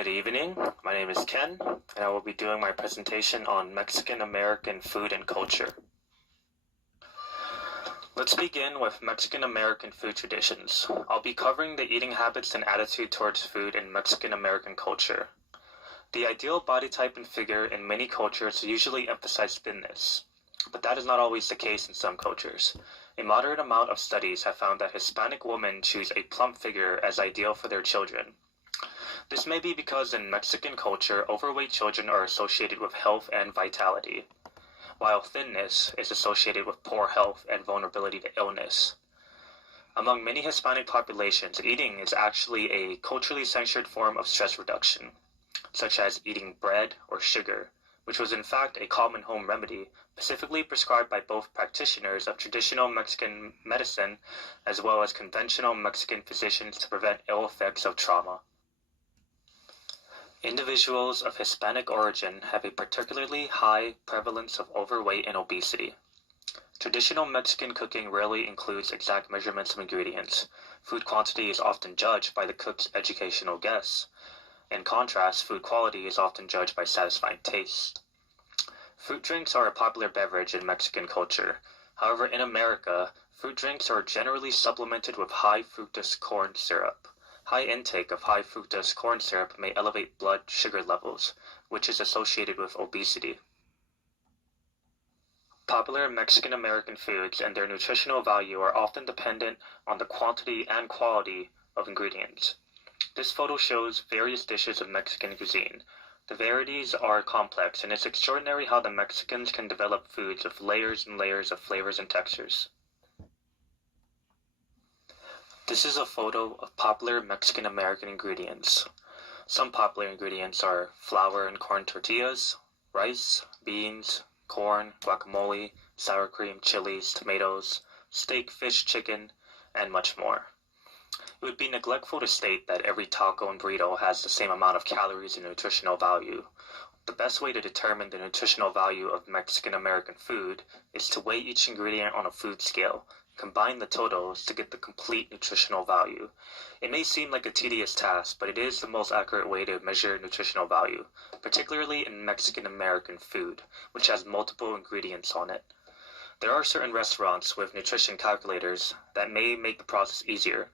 Good evening, my name is Ken, and I will be doing my presentation on Mexican American food and culture. Let's begin with Mexican American food traditions. I'll be covering the eating habits and attitude towards food in Mexican American culture. The ideal body type and figure in many cultures usually emphasize thinness, but that is not always the case in some cultures. A moderate amount of studies have found that Hispanic women choose a plump figure as ideal for their children. This may be because in Mexican culture, overweight children are associated with health and vitality, while thinness is associated with poor health and vulnerability to illness. Among many Hispanic populations, eating is actually a culturally censored form of stress reduction, such as eating bread or sugar, which was in fact a common home remedy, specifically prescribed by both practitioners of traditional Mexican medicine as well as conventional Mexican physicians to prevent ill effects of trauma. Individuals of Hispanic origin have a particularly high prevalence of overweight and obesity. Traditional Mexican cooking rarely includes exact measurements of ingredients. Food quantity is often judged by the cook's educational guess. In contrast, food quality is often judged by satisfying taste. Fruit drinks are a popular beverage in Mexican culture. However, in America, fruit drinks are generally supplemented with high fructose corn syrup. High intake of high fructose corn syrup may elevate blood sugar levels, which is associated with obesity. Popular Mexican American foods and their nutritional value are often dependent on the quantity and quality of ingredients. This photo shows various dishes of Mexican cuisine. The varieties are complex, and it's extraordinary how the Mexicans can develop foods with layers and layers of flavors and textures. This is a photo of popular Mexican American ingredients. Some popular ingredients are flour and corn tortillas, rice, beans, corn, guacamole, sour cream, chilies, tomatoes, steak, fish, chicken, and much more. It would be neglectful to state that every taco and burrito has the same amount of calories and nutritional value. The best way to determine the nutritional value of Mexican American food is to weigh each ingredient on a food scale. Combine the totals to get the complete nutritional value. It may seem like a tedious task, but it is the most accurate way to measure nutritional value, particularly in Mexican American food, which has multiple ingredients on it. There are certain restaurants with nutrition calculators that may make the process easier.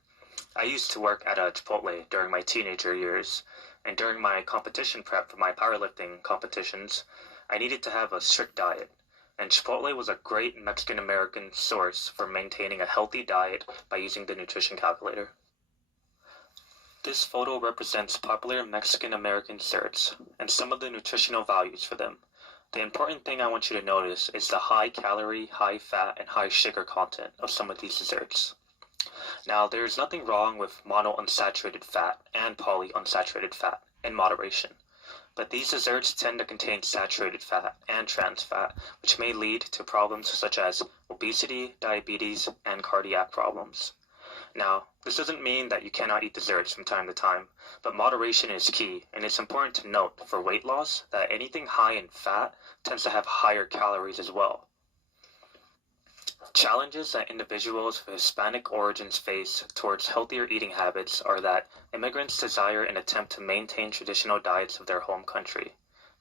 I used to work at a Chipotle during my teenager years, and during my competition prep for my powerlifting competitions, I needed to have a strict diet. And Chipotle was a great Mexican-American source for maintaining a healthy diet by using the nutrition calculator. This photo represents popular Mexican-American desserts and some of the nutritional values for them. The important thing I want you to notice is the high calorie, high fat, and high sugar content of some of these desserts. Now, there is nothing wrong with monounsaturated fat and polyunsaturated fat in moderation. But these desserts tend to contain saturated fat and trans fat, which may lead to problems such as obesity, diabetes, and cardiac problems. Now, this doesn't mean that you cannot eat desserts from time to time, but moderation is key, and it's important to note for weight loss that anything high in fat tends to have higher calories as well. Challenges that individuals of Hispanic origins face towards healthier eating habits are that immigrants desire and attempt to maintain traditional diets of their home country,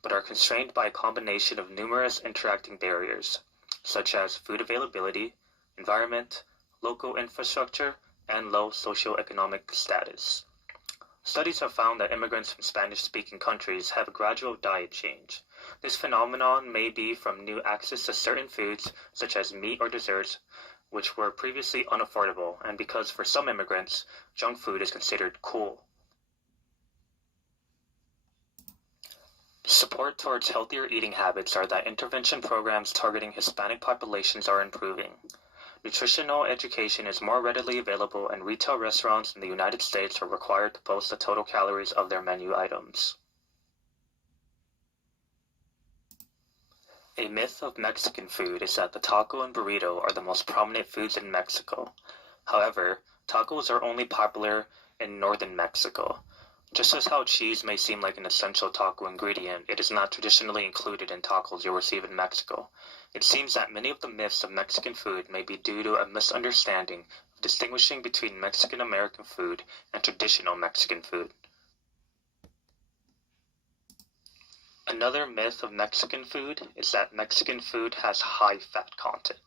but are constrained by a combination of numerous interacting barriers, such as food availability, environment, local infrastructure, and low socioeconomic status. Studies have found that immigrants from Spanish-speaking countries have a gradual diet change. This phenomenon may be from new access to certain foods, such as meat or desserts, which were previously unaffordable, and because for some immigrants, junk food is considered cool. Support towards healthier eating habits are that intervention programs targeting Hispanic populations are improving. Nutritional education is more readily available, and retail restaurants in the United States are required to post the total calories of their menu items. A myth of Mexican food is that the taco and burrito are the most prominent foods in Mexico. However, tacos are only popular in northern Mexico. Just as how cheese may seem like an essential taco ingredient, it is not traditionally included in tacos you'll receive in Mexico. It seems that many of the myths of Mexican food may be due to a misunderstanding of distinguishing between Mexican American food and traditional Mexican food. Another myth of Mexican food is that Mexican food has high fat content.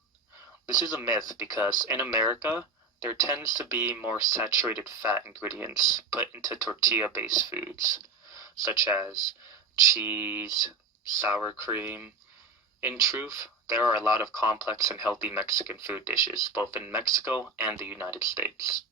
This is a myth because in America, there tends to be more saturated fat ingredients put into tortilla-based foods, such as cheese, sour cream. In truth, there are a lot of complex and healthy Mexican food dishes, both in Mexico and the United States.